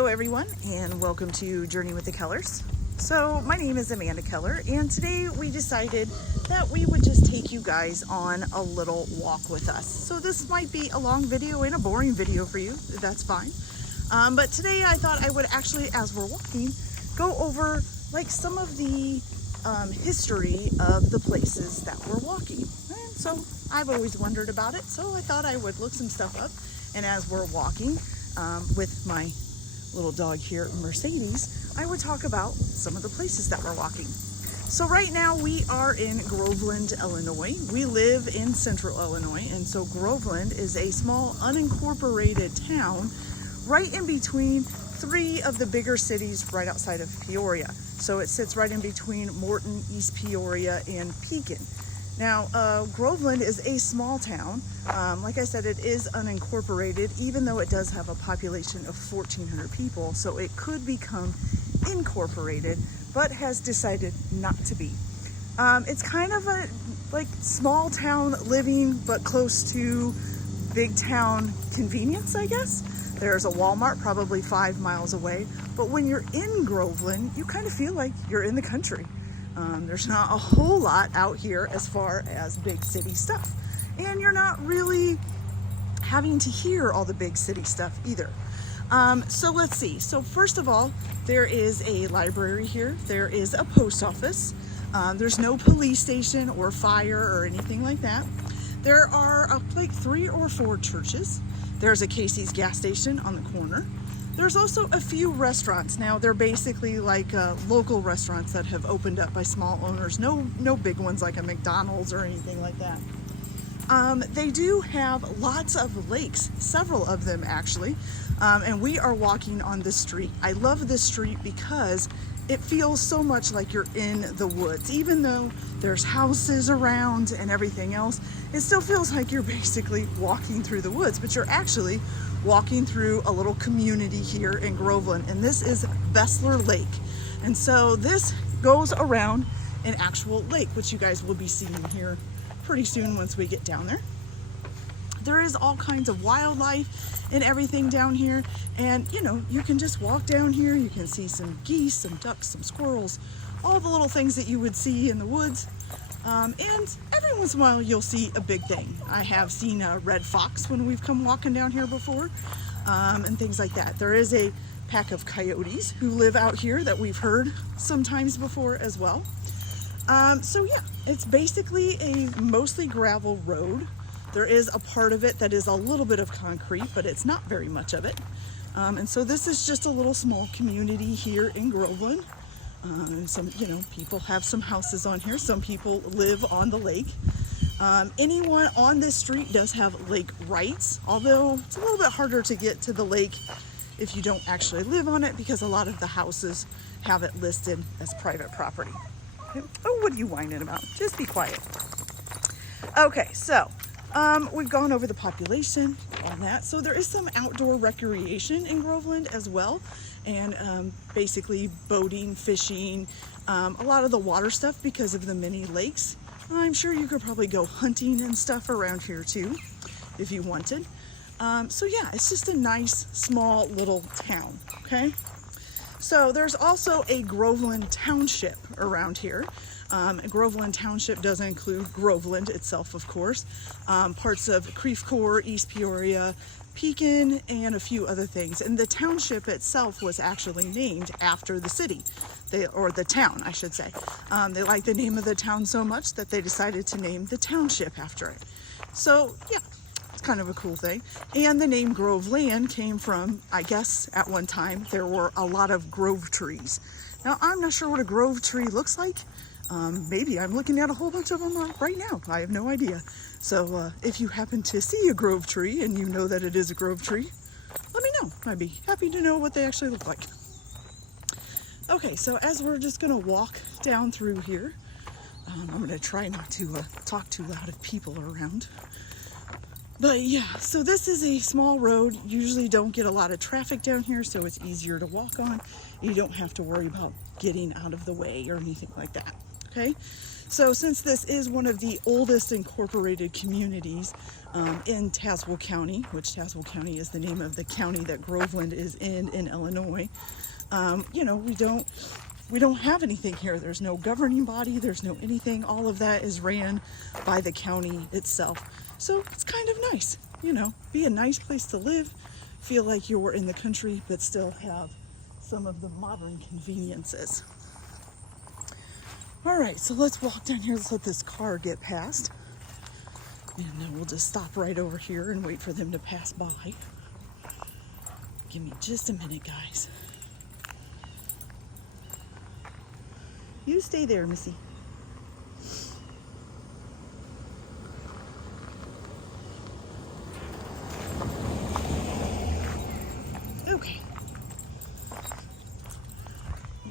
Hello everyone, and welcome to Journey with the Kellers. So my name is Amanda Keller, and today we decided that we would just take you guys on a little walk with us. So this might be a long video and a boring video for you, that's fine. But today I thought I would actually, as we're walking, go over like some of the history of the places that we're walking. And so I've always wondered about it, so I thought I would look some stuff up. And as we're walking with my little dog here, Mercedes, I would talk about some of the places that we're walking. So right now we are in Groveland, Illinois. We live in central Illinois, and so Groveland is a small unincorporated town right in between three of the bigger cities right outside of Peoria. So it sits right in between Morton, East Peoria, and Pekin. Now, Groveland is a small town. Like I said, it is unincorporated, even though it does have a population of 1,400 people. So it could become incorporated, but has decided not to be. It's kind of a like small town living, but close to big town convenience, I guess. There's a Walmart probably 5 miles away. But when you're in Groveland, you kind of feel like you're in the country. There's not a whole lot out here as far as big city stuff. And you're not really having to hear all the big city stuff either. So let's see. So first of all, there is a library here. There is a post office. There's no police station or fire or anything like that. There are like 3 or 4 churches. There's a Casey's gas station on the corner. There's also a few restaurants. Now they're basically like local restaurants that have opened up by small owners. No big ones like a McDonald's or anything like that. They do have lots of lakes, several of them actually. And we are walking on this street. I love this street because it feels so much like you're in the woods. Even though there's houses around and everything else, it still feels like you're basically walking through the woods, but you're actually walking through a little community here in Groveland, and this is Vessler Lake. And so this goes around an actual lake, which you guys will be seeing here pretty soon once we get down there. There is all kinds of wildlife and everything down here, and you know, you can just walk down here. You can see some geese, some ducks, some squirrels, all the little things that you would see in the woods. And every once in a while you'll see a big thing. I have seen a red fox when we've come walking down here before, and things like that. There is a pack of coyotes who live out here that we've heard sometimes before as well. So yeah, it's basically a mostly gravel road. There is a part of it that is a little bit of concrete, but it's not very much of it. And so this is just a little small community here in Groveland. Some, you know, people have some houses on here. Some people live on the lake. Anyone on this street does have lake rights, although it's a little bit harder to get to the lake if you don't actually live on it, because a lot of the houses have it listed as private property. Oh, what are you whining about? Just be quiet. Okay, so we've gone over the population on that. So there is some outdoor recreation in Groveland as well. And basically boating, fishing, a lot of the water stuff because of the many lakes. I'm sure you could probably go hunting and stuff around here too if you wanted. So yeah, it's just a nice small little town, okay? So there's also a Groveland Township around here. Groveland Township does include Groveland itself, of course, parts of Creve Coeur, East Peoria, Pekin, and a few other things. And the township itself was actually named after the city, or the town, I should say. They liked the name of the town so much that they decided to name the township after it. So yeah, it's kind of a cool thing. And the name Groveland came from, I guess, at one time, there were a lot of grove trees. Now, I'm not sure what a grove tree looks like. Maybe I'm looking at a whole bunch of them right now. I have no idea. So if you happen to see a grove tree and you know that it is a grove tree, let me know. I'd be happy to know what they actually look like. Okay, so as we're just gonna walk down through here, I'm gonna try not to talk too loud if people are around. But yeah, so this is a small road. Usually don't get a lot of traffic down here, so it's easier to walk on. You don't have to worry about getting out of the way or anything like that. Okay, so since this is one of the oldest incorporated communities in Tazewell County, which Tazewell County is the name of the county that Groveland is in Illinois, you know, we don't have anything here. There's no governing body, there's no anything. All of that is ran by the county itself. So it's kind of nice, you know, be a nice place to live, feel like you're in the country, but still have some of the modern conveniences. All right, so let's walk down here. Let's let this car get past. And then we'll just stop right over here and wait for them to pass by. Give me just a minute, guys. You stay there, Missy. Okay.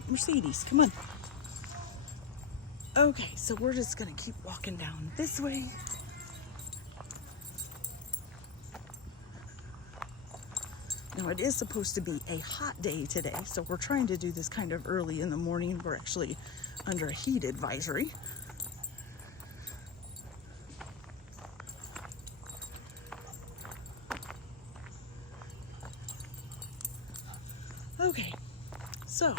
Mercedes, come on. Okay, so we're just gonna keep walking down this way. Now it is supposed to be a hot day today, so we're trying to do this kind of early in the morning. We're actually under a heat advisory. Okay, so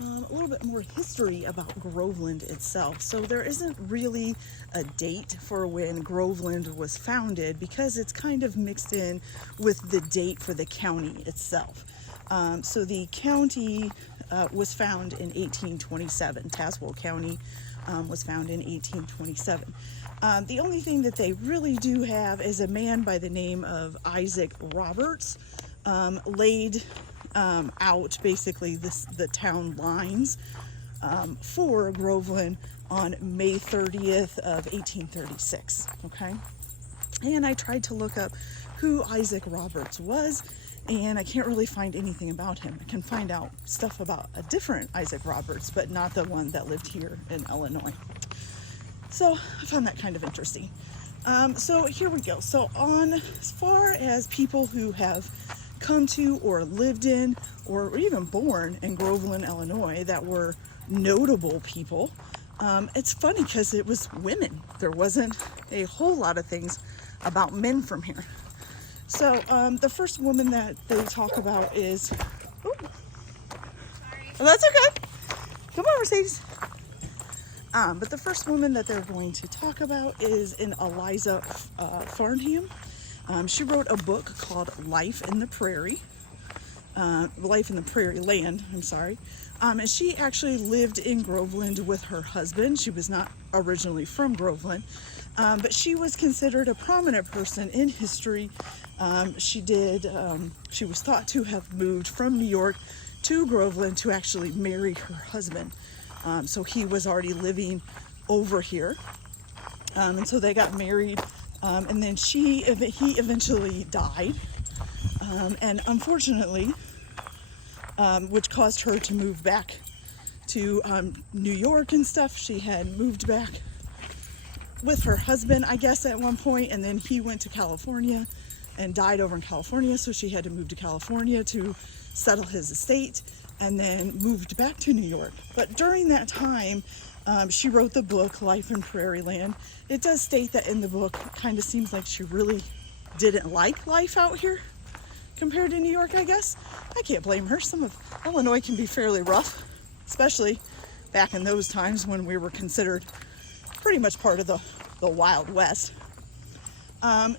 a little bit more history about Groveland itself. So there isn't really a date for when Groveland was founded because it's kind of mixed in with the date for the county itself. So the county was found in 1827. Tazewell County was found in 1827. The only thing that they really do have is a man by the name of Isaac Roberts laid out basically the town lines for Groveland on May 30th of 1836. Okay, and I tried to look up who Isaac Roberts was, and I can't really find anything about him. I can find out stuff about a different Isaac Roberts, but not the one that lived here in Illinois. So I found that kind of interesting. So here we go. So on as far as people who have come to or lived in or even born in Groveland, Illinois, that were notable people, it's funny because it was women. There wasn't a whole lot of things about men from here. So the first woman that they talk about is, oh, that's okay. Come on, Mercedes. But the first woman that they're going to talk about is Eliza Farnham. She wrote a book called Life in the Prairie Land, I'm sorry. And she actually lived in Groveland with her husband. She was not originally from Groveland, but she was considered a prominent person in history. She was thought to have moved from New York to Groveland to actually marry her husband. So he was already living over here. And so they got married. And then he eventually died, and unfortunately, which caused her to move back to New York and stuff. She had moved back with her husband, I guess, at one point, and then he went to California and died over in California, so she had to move to California to settle his estate, and then moved back to New York. But during that time, she wrote the book Life in Prairie Land. It does state that in the book, it kind of seems like she really didn't like life out here compared to New York, I guess. I can't blame her. Some of Illinois can be fairly rough, especially back in those times when we were considered pretty much part of the Wild West.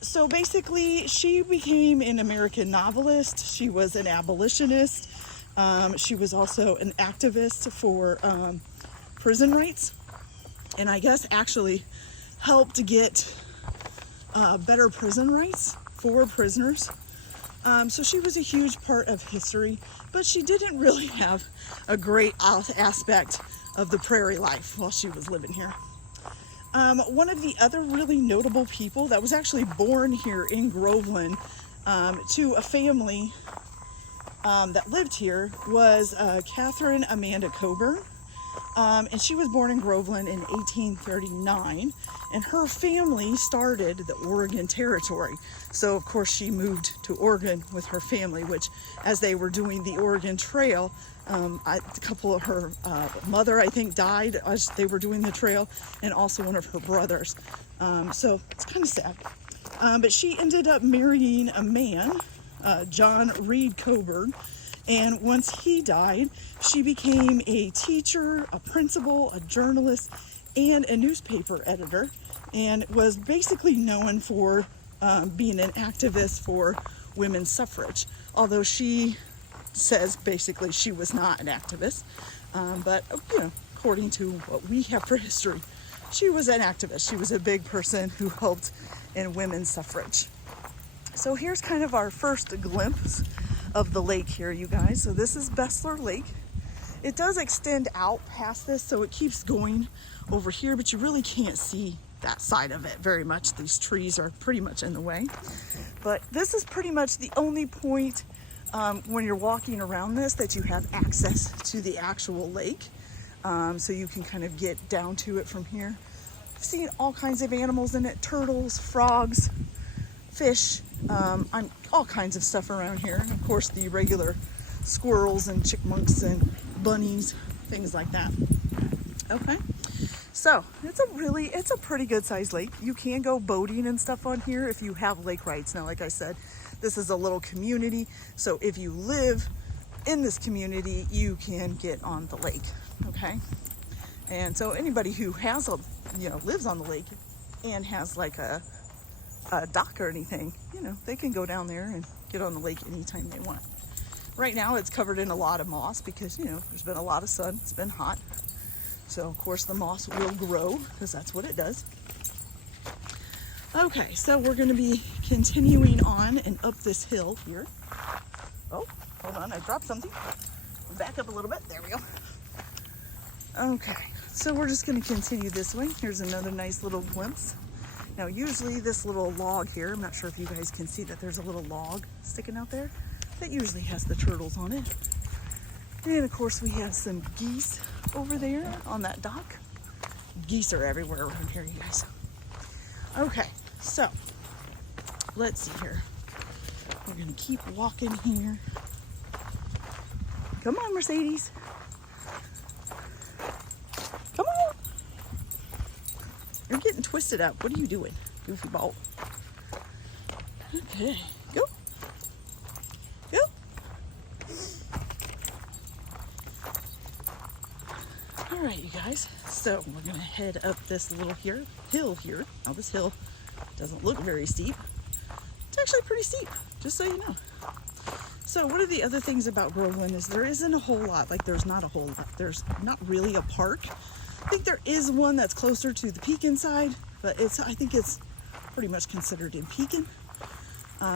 So basically, she became an American novelist. She was an abolitionist. She was also an activist for prison rights, and I guess actually helped get better prison rights for prisoners. So she was a huge part of history, but she didn't really have a great aspect of the prairie life while she was living here. One of the other really notable people that was actually born here in Groveland to a family that lived here was Catherine Amanda Coburn. And she was born in Groveland in 1839, and her family started the Oregon Territory. So of course she moved to Oregon with her family, which as they were doing the Oregon Trail, a couple of her mother, I think, died as they were doing the trail, and also one of her brothers. So it's kind of sad. But she ended up marrying a man, John Reed Coburn. And once he died, she became a teacher, a principal, a journalist, and a newspaper editor, and was basically known for being an activist for women's suffrage. Although she says basically she was not an activist, but according to what we have for history, she was an activist. She was a big person who helped in women's suffrage. So here's kind of our first glimpse of the lake here, you guys. So this is Bessler Lake. It does extend out past this, so it keeps going over here, but you really can't see that side of it very much. These trees are pretty much in the way. But this is pretty much the only point when you're walking around this that you have access to the actual lake. So you can kind of get down to it from here. I've seen all kinds of animals in it, turtles, frogs, fish, all kinds of stuff around here. And of course the regular squirrels and chipmunks and bunnies, things like that. Okay, so it's a pretty good sized lake. You can go boating and stuff on here if you have lake rights. Now, like I said, this is a little community, so if you live in this community, you can get on the lake. Okay, and so anybody who has lives on the lake and has like a dock or anything, they can go down there and get on the lake anytime they want. Right now it's covered in a lot of moss because there's been a lot of sun, it's been hot, so of course the moss will grow because that's what it does. Okay, so we're going to be continuing on and up this hill here. Oh, hold on, I dropped something. Back up a little bit, there we go. Okay, so we're just going to continue this way. Here's another nice little glimpse. Now, usually this little log here, I'm not sure if you guys can see that there's a little log sticking out there that usually has the turtles on it. And of course we have some geese over there on that dock. Geese are everywhere around here, you guys. Okay, so let's see here. We're gonna keep walking here. Come on, Mercedes. Come on. You're getting twisted up. What are you doing, goofy ball? Okay, go. Go. All right, you guys. So we're gonna head up this little hill here. Now this hill doesn't look very steep. It's actually pretty steep, just so you know. So one of the other things about Groveland is there isn't a whole lot. Like there's not a whole lot. There's not really a park. I think there is one that's closer to the Pekin side, but I think it's pretty much considered in Pekin.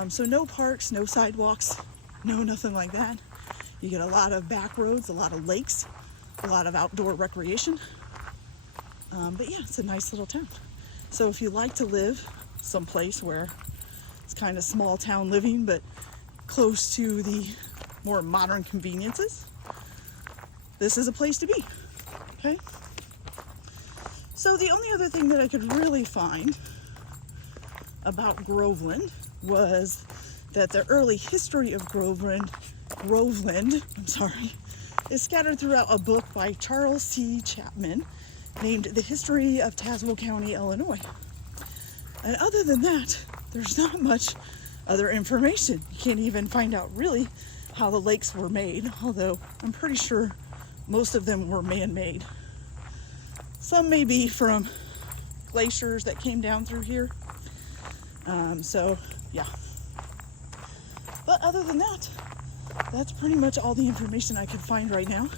So no parks, no sidewalks, no nothing like that. You get a lot of back roads, a lot of lakes, a lot of outdoor recreation. But yeah, it's a nice little town. So if you like to live someplace where it's kind of small town living, but close to the more modern conveniences, this is a place to be, okay? So the only other thing that I could really find about Groveland was that the early history of Groveland, is scattered throughout a book by Charles C. Chapman named The History of Tazewell County, Illinois. And other than that, there's not much other information. You can't even find out really how the lakes were made, although I'm pretty sure most of them were man-made. Some may be from glaciers that came down through here. So, yeah. But other than that, that's pretty much all the information I could find right now.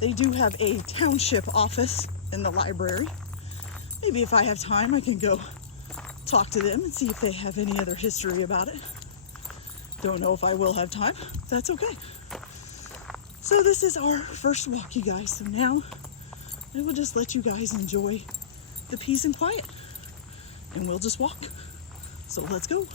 They do have a township office in the library. Maybe if I have time, I can go talk to them and see if they have any other history about it. Don't know if I will have time. That's okay. So this is our first walk, you guys. So now I will just let you guys enjoy the peace and quiet, and we'll just walk. So let's go.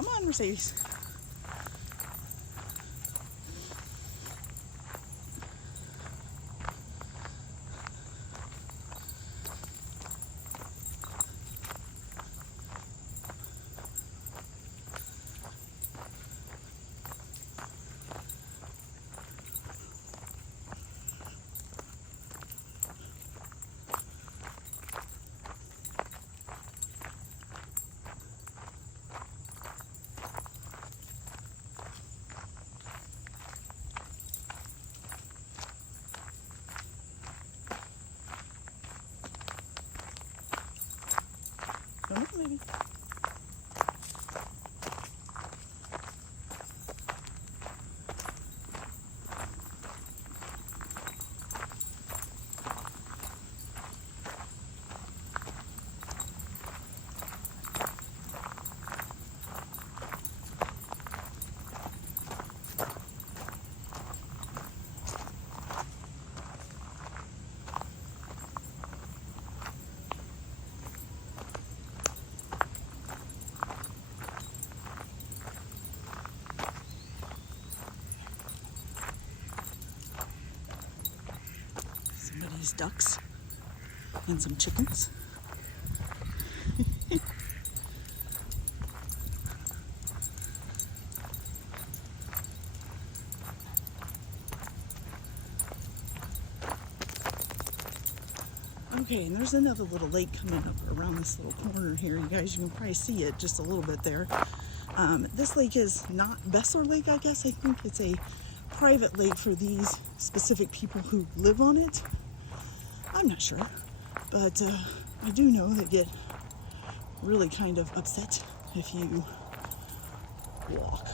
Come on, Mercedes. Come on, baby. Somebody's ducks and some chickens. Okay, and there's another little lake coming up around this little corner here. You guys, you can probably see it just a little bit there. This lake is not Bessler Lake, I guess. I think it's a private lake for these specific people who live on it. I'm not sure, but I do know they get really kind of upset if you walk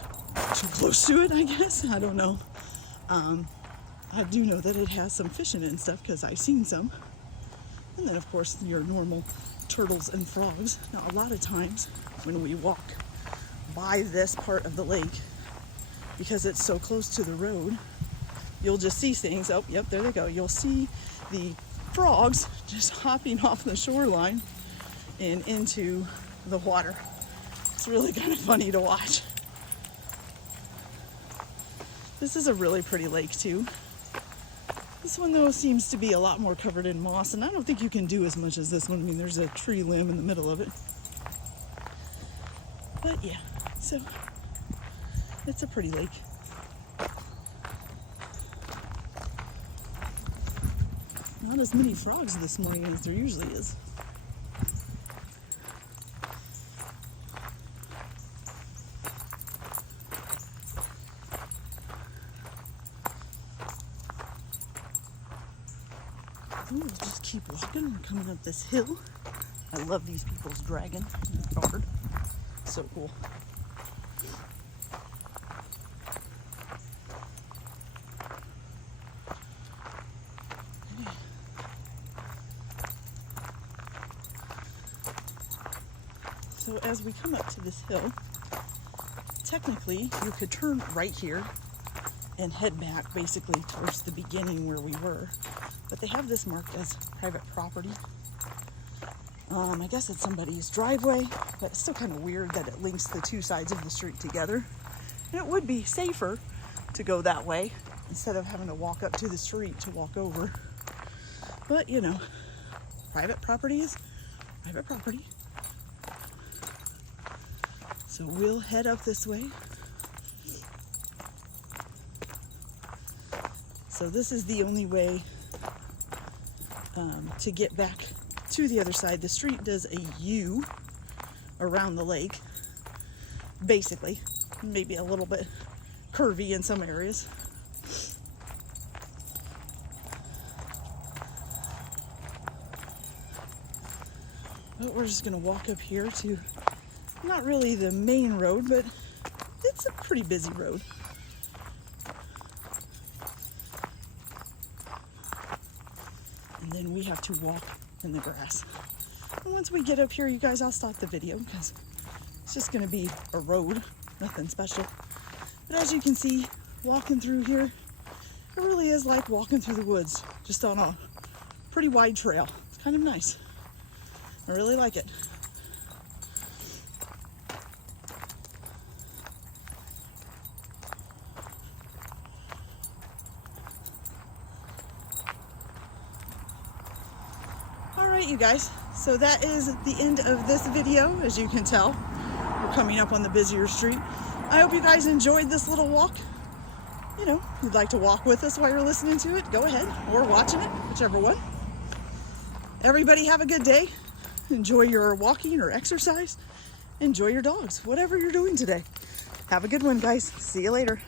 too close to it, I guess. I don't know. I do know that it has some fish in it and stuff because I've seen some. And then, of course, your normal turtles and frogs. Now, a lot of times when we walk by this part of the lake, because it's so close to the road, you'll just see things. Oh, yep, there they go. You'll see the frogs just hopping off the shoreline and into the water. It's really kind of funny to watch. This is a really pretty lake, too. This one, though, seems to be a lot more covered in moss, and I don't think you can do as much as this one. I mean, there's a tree limb in the middle of it. But yeah, so it's a pretty lake. Not as many frogs this morning as there usually is. We'll just keep walking. We're coming up this hill. I love these people's dragon in their yard. So cool. So as we come up to this hill, technically you could turn right here and head back basically towards the beginning where we were. But they have this marked as private property. I guess it's somebody's driveway, but it's still kind of weird that it links the two sides of the street together. And it would be safer to go that way instead of having to walk up to the street to walk over. But, you know, private property is private property. So we'll head up this way. So this is the only way to get back to the other side. The street does a U around the lake, basically. Maybe a little bit curvy in some areas. But we're just gonna walk up here to not really the main road, but it's a pretty busy road. And then we have to walk in the grass. And once we get up here, you guys, I'll stop the video because it's just going to be a road, nothing special. But as you can see, walking through here, it really is like walking through the woods, just on a pretty wide trail. It's kind of nice. I really like it. right, you guys. So that is the end of this video. As you can tell, we're coming up on the busier street. I hope you guys enjoyed this little walk. You know, if you'd like to walk with us while you're listening to it, go ahead, or watching it, whichever one. Everybody have a good day. Enjoy your walking or exercise. Enjoy your dogs, whatever you're doing today. Have a good one, guys. See you later.